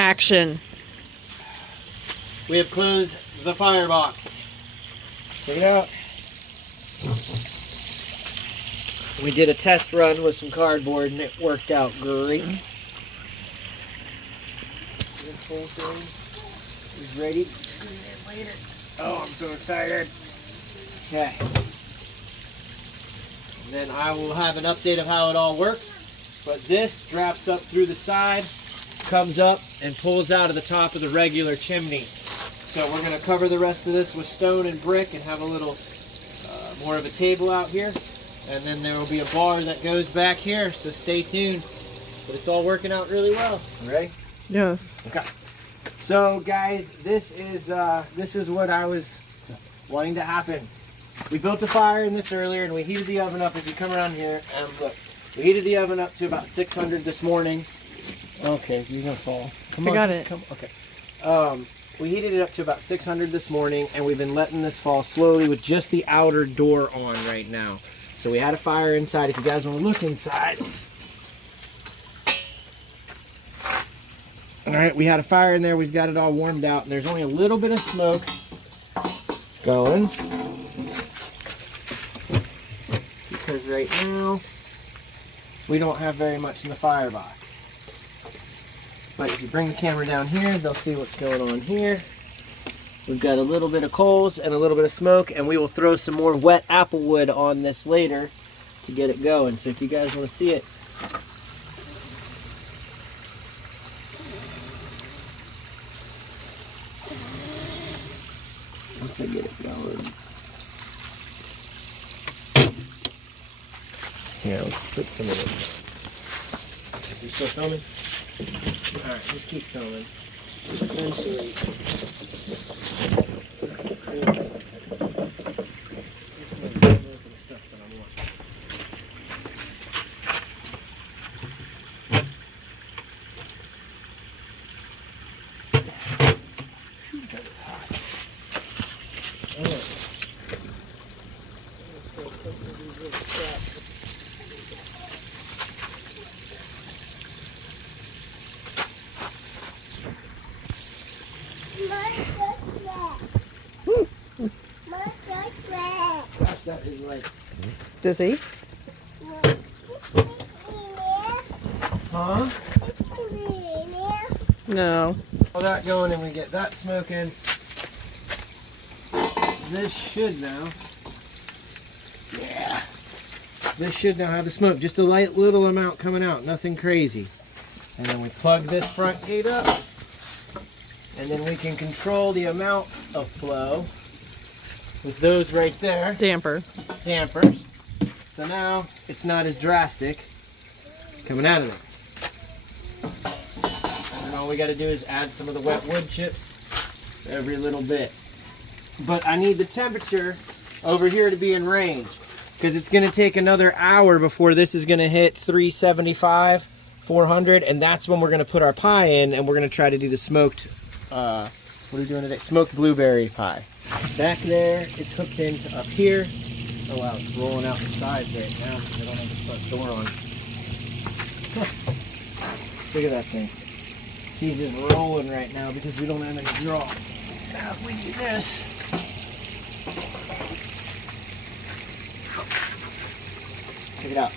Action. We have closed the firebox. Check it out. We did a test run with some cardboard and it worked out great. This whole thing is ready. Screw it later. Oh, I'm so excited. Okay. And then I will have an update of how it all works. But this drafts up through the side, comes up and pulls out of the top of the regular chimney. So we're going to cover the rest of this with stone and brick and have a little more of a table out here. And then there will be a bar that goes back here, so stay tuned. But it's all working out really well. Ready? Yes. Okay. So guys, this is what I was wanting to happen. We built a fire in this earlier and we heated the oven up. If you come around here and look, we heated the oven up to about 600 this morning. Okay, you're gonna fall. Come on, I got it. Come. Okay. We heated it up to about 600 this morning, and we've been letting this fall slowly with just the outer door on right now. So we had a fire inside. If you guys want to look inside. All right, we had a fire in there. We've got it all warmed out, and there's only a little bit of smoke going. Because right now, we don't have very much in the firebox. But if you bring the camera down here, they'll see what's going on here. We've got a little bit of coals and a little bit of smoke, and we will throw some more wet applewood on this later to get it going. So if you guys want to see it. Once I get it going. Here, let's put some of it. You still filming? Alright, just keep filming. Eventually. That is like... Does he? Huh? No. All that going and we get that smoking. This should now... Yeah. This should now have the smoke. Just a light little amount coming out. Nothing crazy. And then we plug this front gate up. And then we can control the amount of flow with those right there. Dampers. So now it's not as drastic coming out of there. And all we got to do is add some of the wet wood chips every little bit. But I need the temperature over here to be in range because it's going to take another hour before this is going to hit 375, 400, and that's when we're going to put our pie in, and we're going to try to do the smoked, what are we doing today? Smoked blueberry pie. Back there, it's hooked into up here. Oh wow, it's rolling out the sides right now because I don't have the front door on. Look at that thing. She's just rolling right now because we don't have any draw. Now if we do this. Check it out.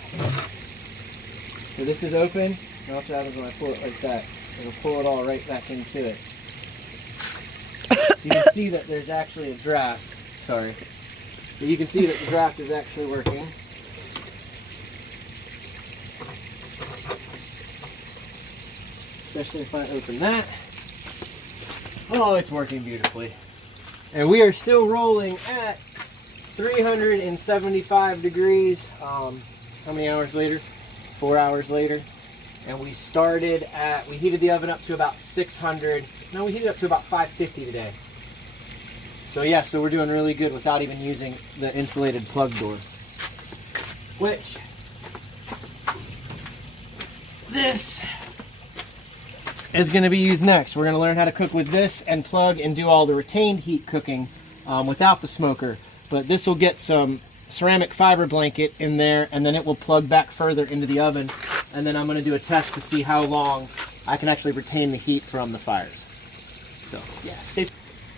So this is open. And watch what happens when I pull it like that. It'll pull it all right back into it. You can see that there's actually a draft. Sorry. But you can see that the draft is actually working. Especially if I open that. Oh, it's working beautifully. And we are still rolling at 375 degrees. How many hours later? 4 hours later. And we started at, we heated the oven up to about 600. No, we heated it up to about 550 today. So yeah, so we're doing really good without even using the insulated plug door. Which, this is going to be used next. We're going to learn how to cook with this and plug and do all the retained heat cooking without the smoker. But this will get some ceramic fiber blanket in there, and then it will plug back further into the oven. And then I'm going to do a test to see how long I can actually retain the heat from the fires. So yeah.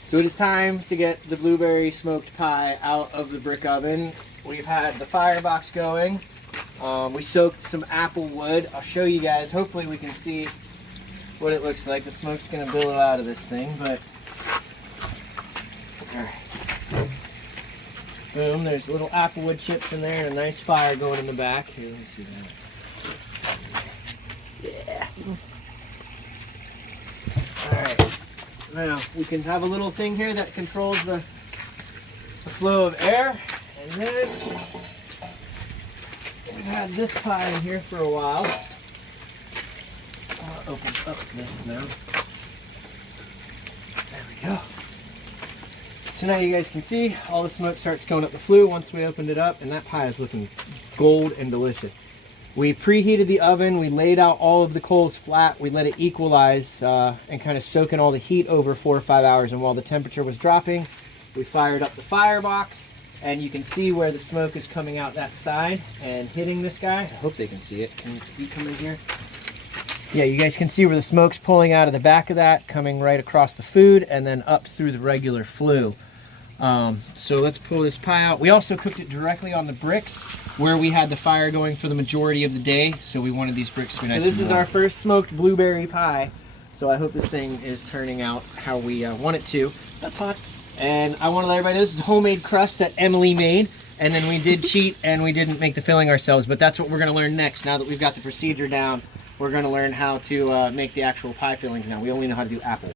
So it is time to get the blueberry smoked pie out of the brick oven. We've had the firebox going. We soaked some apple wood. I'll show you guys. Hopefully we can see what it looks like. The smoke's gonna billow out of this thing, but all right. Boom, there's little apple wood chips in there and a nice fire going in the back. Here, let me see that. Yeah. All right. Now, we can have a little thing here that controls the flow of air, and then we've had this pie in here for a while. I'll open up this now. There we go. So now you guys can see all the smoke starts going up the flue once we opened it up, and that pie is looking gold and delicious. We preheated the oven, we laid out all of the coals flat, we let it equalize and kind of soak in all the heat over 4 or 5 hours, and while the temperature was dropping, we fired up the firebox, and you can see where the smoke is coming out that side and hitting this guy. I hope they can see it. Can you come in here? Yeah, you guys can see where the smoke's pulling out of the back of that, coming right across the food, and then up through the regular flue. So let's pull this pie out. We also cooked it directly on the bricks where we had the fire going for the majority of the day, so we wanted these bricks to be nice. So this is our first smoked blueberry pie, so I hope this thing is turning out how we want it to. That's hot. And I want to let everybody know this is homemade crust that Emily made, and then we did cheat and we didn't make the filling ourselves, but that's what we're going to learn next. Now that we've got the procedure down, we're going to learn how to make the actual pie fillings now. We only know how to do apple.